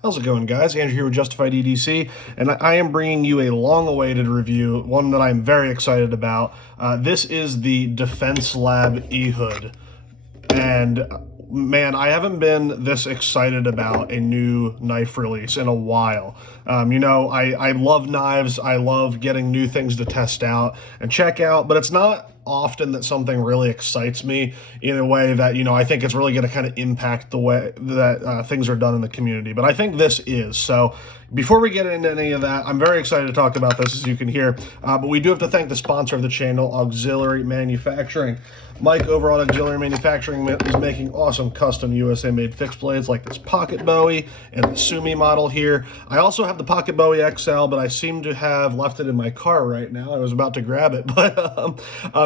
How's it going, guys? Andrew here with Justified EDC, and I am bringing you a long-awaited review, one that I'm very excited about. This is the Defense Lab Ehud, and man, I haven't been this excited about a new knife release in a while. I love knives. I love getting new things to test out and check out, but it's not often that something really excites me in a way that, I think it's really going to kind of impact the way that things are done in the community. But I think this is. So before we get into any of that, I'm very excited to talk about this, as you can hear. But we do have to thank the sponsor of the channel, Auxiliary Manufacturing. Mike over at Auxiliary Manufacturing is making awesome custom USA-made fixed blades like this Pocket Bowie and the Sumi model here. I also have the Pocket Bowie XL, but I seem to have left it in my car right now. I was about to grab it, but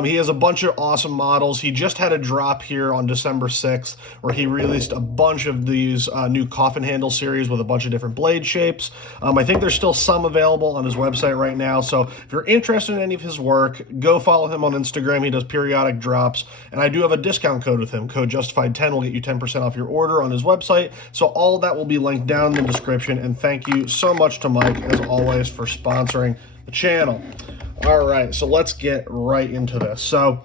he has a bunch of awesome models. He just had a drop here on December 6th where he released a bunch of these new coffin handle series with a bunch of different blade shapes. I think there's still some available on his website right now, so if you're interested in any of his work, go follow him on Instagram. He does periodic drops. And I do have a discount code with him. Code Justified10 will get you 10% off your order on his website. So all of that will be linked down in the description. And thank you so much to Mike, as always, for sponsoring the channel. All right, so let's get right into this. So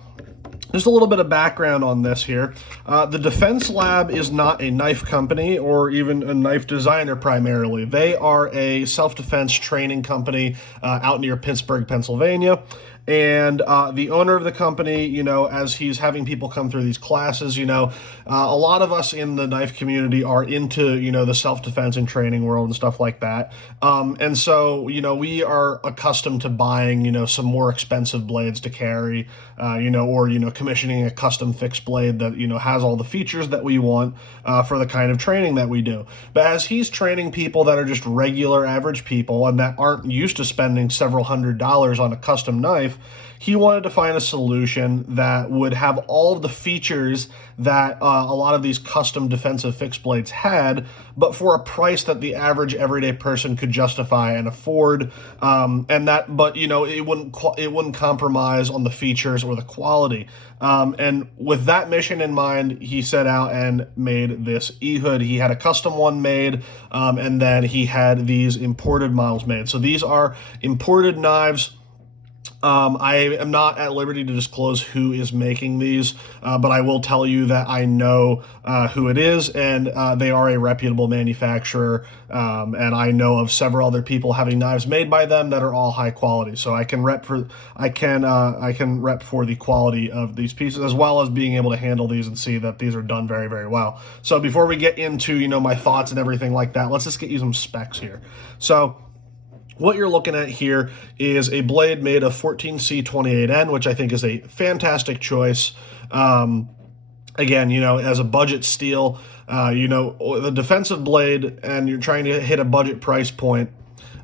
just a little bit of background on this here. The Defense Lab is not a knife company or even a knife designer primarily. They are a self-defense training company out near Pittsburgh, Pennsylvania. And the owner of the company, as he's having people come through these classes, a lot of us in the knife community are into, the self-defense and training world and stuff like that. And so, we are accustomed to buying, some more expensive blades to carry, or, commissioning a custom fixed blade that, has all the features that we want for the kind of training that we do. But as he's training people that are just regular average people and that aren't used to spending several $100s on a custom knife, he wanted to find a solution that would have all of the features that a lot of these custom defensive fixed blades had, but for a price that the average everyday person could justify and afford. It wouldn't compromise on the features or the quality. And with that mission in mind, he set out and made this Ehud. He had a custom one made, and then he had these imported models made. So these are imported knives. I am not at liberty to disclose who is making these, but I will tell you that I know who it is, and they are a reputable manufacturer, and I know of several other people having knives made by them that are all high quality. So I can rep for the quality of these pieces, as well as being able to handle these and see that these are done very, very well. So before we get into my thoughts and everything like that, let's just get you some specs here. So what you're looking at here is a blade made of 14C28N, which I think is a fantastic choice. Again, as a budget steel, the defensive blade, and you're trying to hit a budget price point,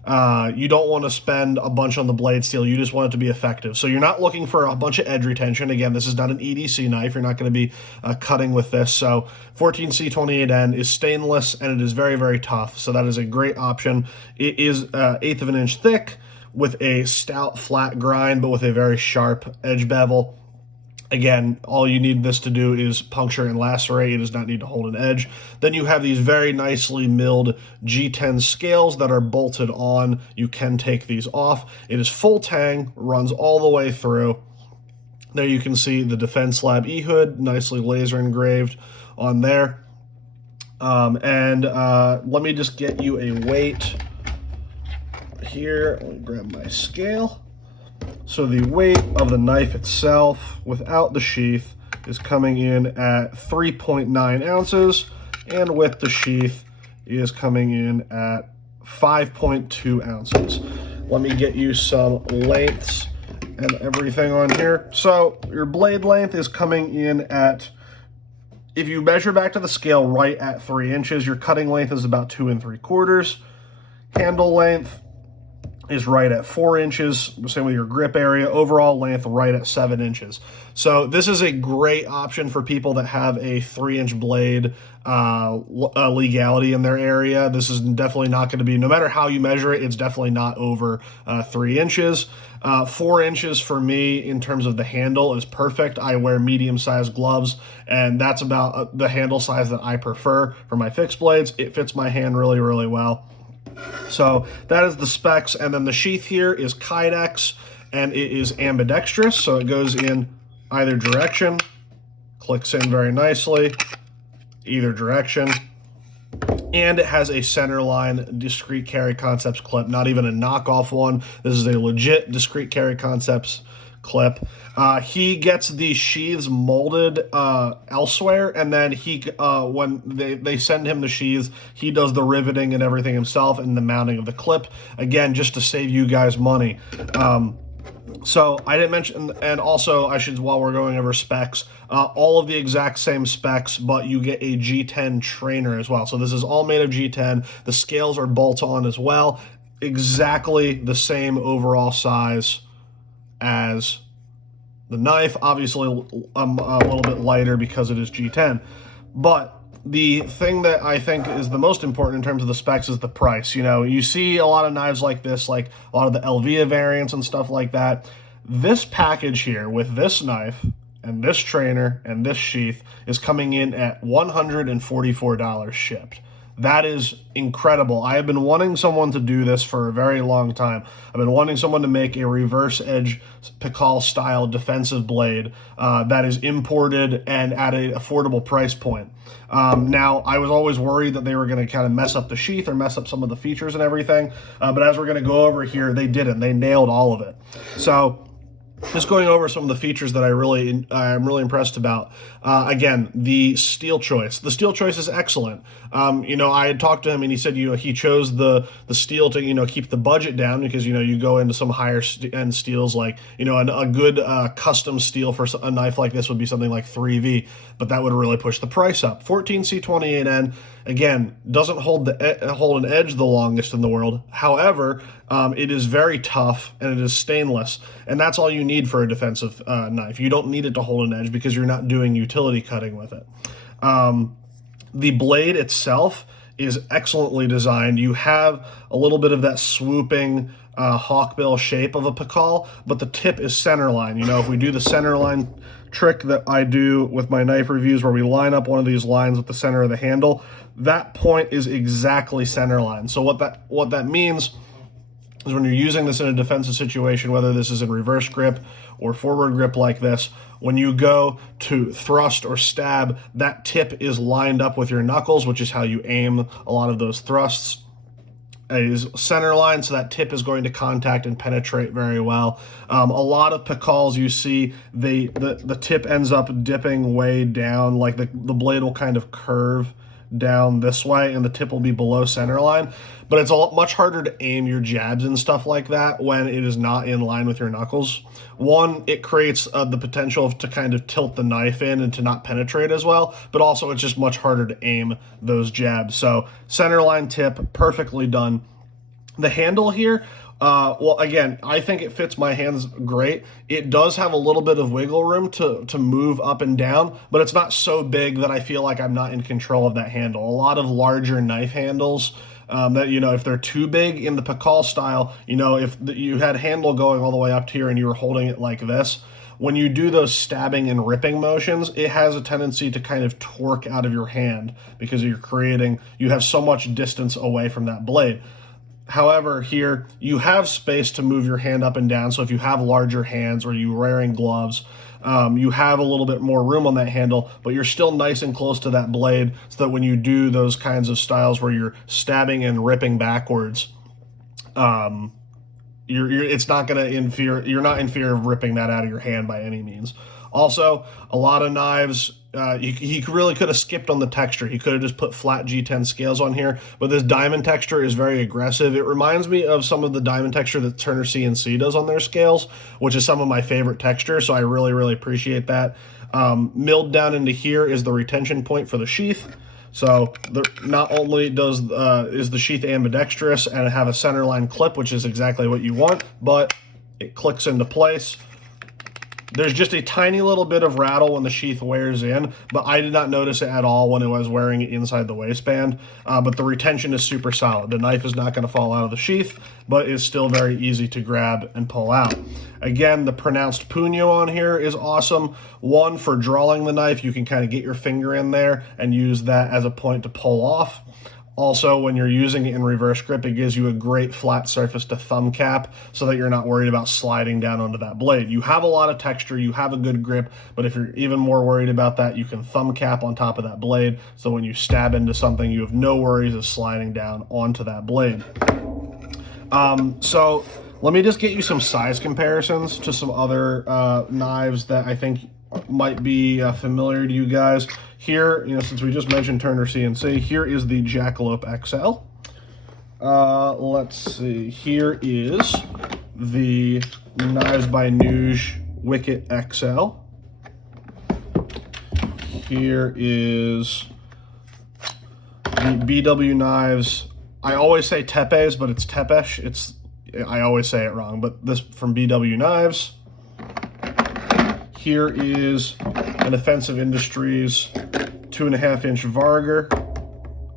you don't want to spend a bunch on the blade steel. You just want it to be effective. So you're not looking for a bunch of edge retention. Again, this is not an EDC knife. You're not going to be cutting with this. So 14C28N is stainless, and it is very, very tough. So that is a great option. It is 1/8 of an inch thick with a stout flat grind, but with a very sharp edge bevel. Again, all you need this to do is puncture and lacerate. It does not need to hold an edge. Then you have these very nicely milled G10 scales that are bolted on. You can take these off. It is full tang, runs all the way through. There you can see the Defense Lab Ehud, nicely laser engraved on there. Let me just get you a weight here. Let me grab my scale. So the weight of the knife itself, without the sheath, is coming in at 3.9 ounces, and with the sheath is coming in at 5.2 ounces. Let me get you some lengths and everything on here. So your blade length is coming in at, if you measure back to the scale, right at 3 inches. Your cutting length is about 2 3/4. Handle length is right at 4 inches, same with your grip area. Overall length right at 7 inches. So this is a great option for people that have a 3-inch blade legality in their area. This is definitely not going to be, no matter how you measure it, it's definitely not over 3 inches. 4 inches for me in terms of the handle is perfect. I wear medium-sized gloves, and that's about the handle size that I prefer for my fixed blades. It fits my hand really, really well. So that is the specs, and then the sheath here is Kydex, and it is ambidextrous, so it goes in either direction, clicks in very nicely, either direction, and it has a centerline discrete carry concepts clip, not even a knockoff one. This is a legit discrete carry concepts clip. He gets the sheaths molded elsewhere, and then when they send him the sheaths, he does the riveting and everything himself and the mounting of the clip, again, just to save you guys money. So I didn't mention, and also I should, while we're going over specs, all of the exact same specs, but you get a G10 trainer as well. So this is all made of G10. The scales are bolt-on as well. Exactly the same overall size as the knife. Obviously, a little bit lighter because it is G10. But the thing that I think is the most important in terms of the specs is the price. You know, you see a lot of knives like this, like a lot of the Elvia variants and stuff like that. This package here with this knife and this trainer and this sheath is coming in at $144 shipped. That is incredible. I have been wanting someone to do this for a very long time. I've been wanting someone to make a reverse edge Pikal style defensive blade that is imported and at an affordable price point. Now, I was always worried that they were going to kind of mess up the sheath or mess up some of the features and everything. But as we're going to go over here, they didn't. They nailed all of it. So just going over some of the features that I'm really impressed about. Again, the steel choice. The steel choice is excellent. You know, I had talked to him and he said, you know, he chose the steel to, you know, keep the budget down because, you know, you go into some higher end steels like, you know, a good custom steel for a knife like this would be something like 3V, but that would really push the price up. 14C28N, again, doesn't hold an edge the longest in the world. However, it is very tough and it is stainless, and that's all you need for a defensive knife. You don't need it to hold an edge because you're not doing utility cutting with it. The blade itself is excellently designed. You have a little bit of that swooping hawkbill shape of a Pikal, but the tip is centerline. You know, if we do the centerline trick that I do with my knife reviews where we line up one of these lines with the center of the handle, that point is exactly centerline. So what that means is when you're using this in a defensive situation, whether this is in reverse grip or forward grip like this, when you go to thrust or stab, that tip is lined up with your knuckles, which is how you aim a lot of those thrusts. It is center line, so that tip is going to contact and penetrate very well. A lot of Pikals you see, the tip ends up dipping way down, like the blade will kind of curve down this way and the tip will be below center line, but it's much harder to aim your jabs and stuff like that when it is not in line with your knuckles. One, it creates the potential to kind of tilt the knife in and to not penetrate as well, but also it's just much harder to aim those jabs. So center line tip, perfectly done. The handle here, well, again, I think it fits my hands great. It does have a little bit of wiggle room to move up and down, but it's not so big that I feel like I'm not in control of that handle. A lot of larger knife handles, that, you know, if they're too big in the Pikal style, you know, if you had handle going all the way up to here and you were holding it like this, when you do those stabbing and ripping motions, it has a tendency to kind of torque out of your hand because you have so much distance away from that blade. However, here you have space to move your hand up and down. So if you have larger hands or you're wearing gloves, you have a little bit more room on that handle, but you're still nice and close to that blade so that when you do those kinds of styles where you're stabbing and ripping backwards, it's not going to you're not in fear of ripping that out of your hand by any means. Also, a lot of knives, he really could have skipped on the texture. He could have just put flat G10 scales on here, but this diamond texture is very aggressive. It reminds me of some of the diamond texture that Turner CNC does on their scales, which is some of my favorite texture, so I really, really appreciate that. Milled down into here is the retention point for the sheath. So not only is the sheath ambidextrous and have a centerline clip, which is exactly what you want, but it clicks into place. There's just a tiny little bit of rattle when the sheath wears in, but I did not notice it at all when I was wearing it inside the waistband. But the retention is super solid. The knife is not going to fall out of the sheath, but it's still very easy to grab and pull out. Again, the pronounced punyo on here is awesome. One, for drawing the knife, you can kind of get your finger in there and use that as a point to pull off. Also, when you're using it in reverse grip, it gives you a great flat surface to thumb cap so that you're not worried about sliding down onto that blade. You have a lot of texture, you have a good grip, but if you're even more worried about that, you can thumb cap on top of that blade, so when you stab into something, you have no worries of sliding down onto that blade. So let me just get you some size comparisons to some other knives that I think might be familiar to you guys. Here, since we just mentioned Turner CNC, here is the Jackalope XL. Let's see, here is the Knives by Nuge Wicket XL. Here is the BW Knives. I always say Tepes, but it's Tepesh. I always say it wrong, but this from BW Knives. Here is an Offensive Industries 2.5-inch Varger.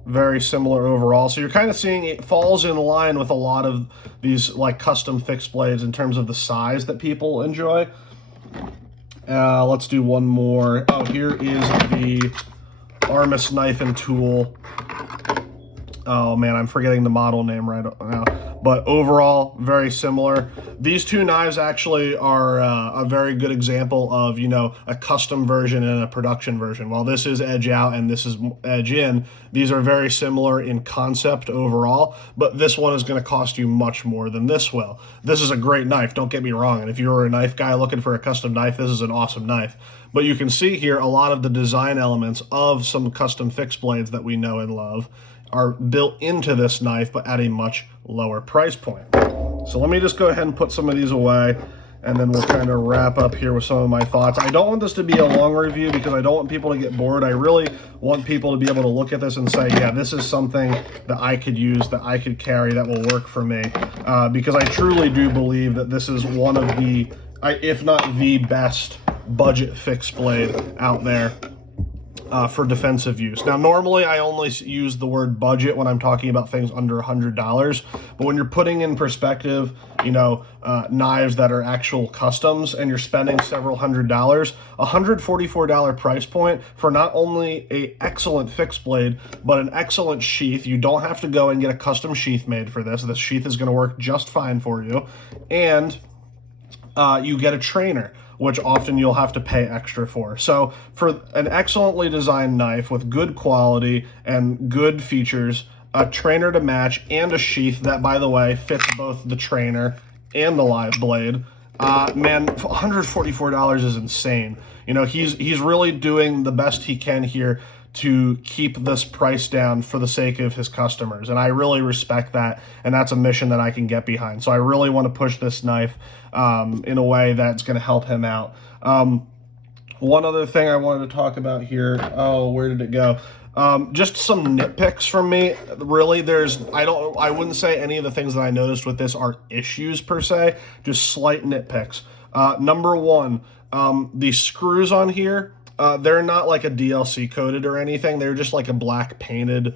Very similar overall. So you're kind of seeing it falls in line with a lot of these like custom fixed blades in terms of the size that people enjoy. Let's do one more. Oh, here is the Armis Knife and Tool. Oh man, I'm forgetting the model name right now. But overall, very similar. These two knives actually are a very good example of, a custom version and a production version. While this is edge out and this is edge in, these are very similar in concept overall, but this one is going to cost you much more than this will. This is a great knife, don't get me wrong. And if you're a knife guy looking for a custom knife, this is an awesome knife. But you can see here a lot of the design elements of some custom fixed blades that we know and love are built into this knife, but at a much lower price point. So let me just go ahead and put some of these away, and then we'll kind of wrap up here with some of my thoughts. I don't want this to be a long review because I don't want people to get bored. I really want people to be able to look at this and say, yeah, this is something that I could use, that I could carry, that will work for me. Because I truly do believe that this is one of the, if not the best budget fixed blade out there. For defensive use. Now, normally I only use the word budget when I'm talking about things under $100, but when you're putting in perspective, knives that are actual customs and you're spending several $100s, $144 price point for not only an excellent fixed blade, but an excellent sheath. You don't have to go and get a custom sheath made for this. This sheath is going to work just fine for you. And you get a trainer, which often you'll have to pay extra for. So for an excellently designed knife with good quality and good features, a trainer to match, and a sheath that, by the way, fits both the trainer and the live blade, man, $144 is insane. He's really doing the best he can here to keep this price down for the sake of his customers. And I really respect that, and that's a mission that I can get behind. So I really want to push this knife in a way that's going to help him out. One other thing I wanted to talk about here, where did it go? Just some nitpicks from me. Really, I wouldn't say any of the things that I noticed with this are issues per se, just slight nitpicks. Number one, the screws on here, they're not like a DLC coated or anything. They're just like a black painted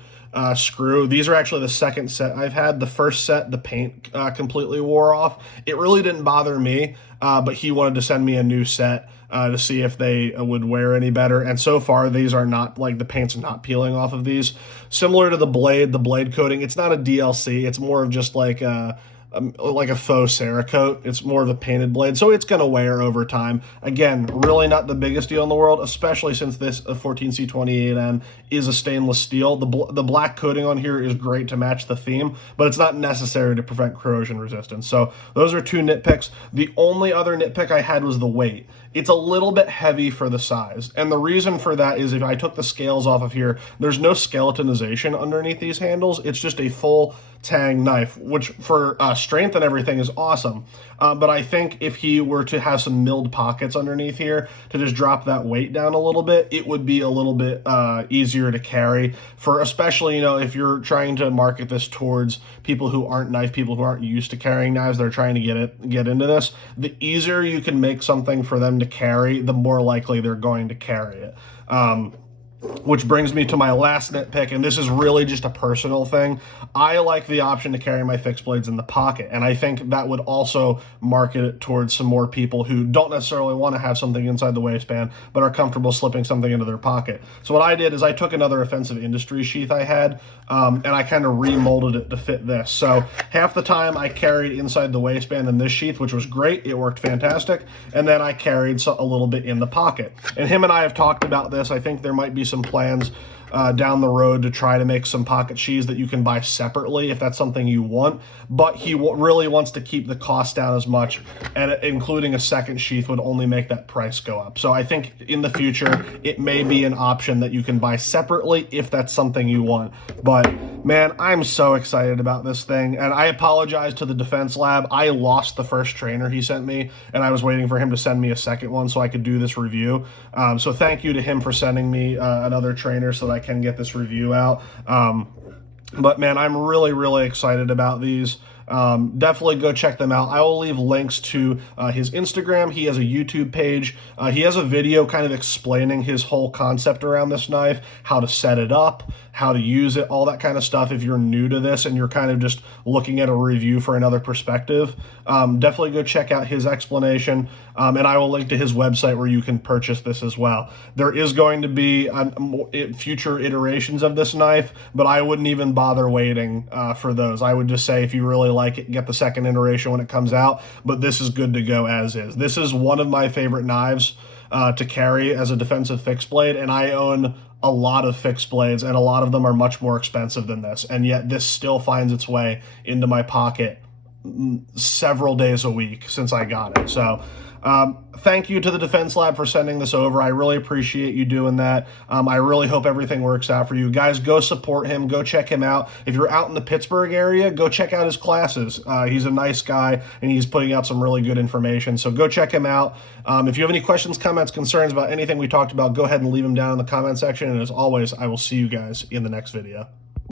screw. These are actually the second set I've had. The first set, the paint completely wore off. It really didn't bother me, but he wanted to send me a new set to see if they would wear any better. And so far, these are not, like, the paint's not peeling off of these. Similar to the blade coating, it's not a DLC. It's more of just like a faux Cerakote. It's more of a painted blade, so it's going to wear over time. Again, really not the biggest deal in the world, especially since this 14C28N is a stainless steel. The black coating on here is great to match the theme, but it's not necessary to prevent corrosion resistance. So those are two nitpicks. The only other nitpick I had was the weight. It's a little bit heavy for the size, and the reason for that is if I took the scales off of here, there's no skeletonization underneath these handles. It's just a full tang knife, which for strength and everything is awesome. But I think if he were to have some milled pockets underneath here to just drop that weight down a little bit, it would be a little bit easier to carry for, especially, you know, if you're trying to market this towards people who aren't knife people, who aren't used to carrying knives, they're trying to get into this. The easier you can make something for them to carry, the more likely they're going to carry it. Which brings me to my last nitpick, and this is really just a personal thing. I like the option to carry my fixed blades in the pocket, and I think that would also market it towards some more people who don't necessarily want to have something inside the waistband, but are comfortable slipping something into their pocket. So what I did is I took another Offensive Industries sheath I had, and I kind of remolded it to fit this. So half the time I carried inside the waistband in this sheath, which was great. It worked fantastic. And then I carried a little bit in the pocket. And him and I have talked about this. I think there might be some plans down the road to try to make some pocket sheaths that you can buy separately if that's something you want, but he really wants to keep the cost down as much, and including a second sheath would only make that price go up. So I think in the future it may be an option that you can buy separately if that's something you want. But man, I'm so excited about this thing, and I apologize to the Defense Lab. I lost the first trainer he sent me, and I was waiting for him to send me a second one so I could do this review. So thank you to him for sending me another trainer so that I can get this review out. But man, I'm really, really excited about these. Definitely go check them out. I will leave links to his Instagram. He has a YouTube page. He has a video kind of explaining his whole concept around this knife, how to set it up, how to use it, all that kind of stuff. If you're new to this and you're kind of just looking at a review for another perspective, definitely go check out his explanation. And I will link to his website where you can purchase this as well. There is going to be future iterations of this knife, but I wouldn't even bother waiting for those. I would just say if you really like it, get the second iteration when it comes out, but this is good to go as is. This is one of my favorite knives to carry as a defensive fixed blade, and I own a lot of fixed blades, and a lot of them are much more expensive than this, and yet this still finds its way into my pocket several days a week since I got it. So thank you to the Defense Lab for sending this over. I really appreciate you doing that. I really hope everything works out for you. Guys, go support him. Go check him out. If you're out in the Pittsburgh area, go check out his classes. He's a nice guy, and he's putting out some really good information. So go check him out. If you have any questions, comments, concerns about anything we talked about, go ahead and leave them down in the comment section. And as always, I will see you guys in the next video.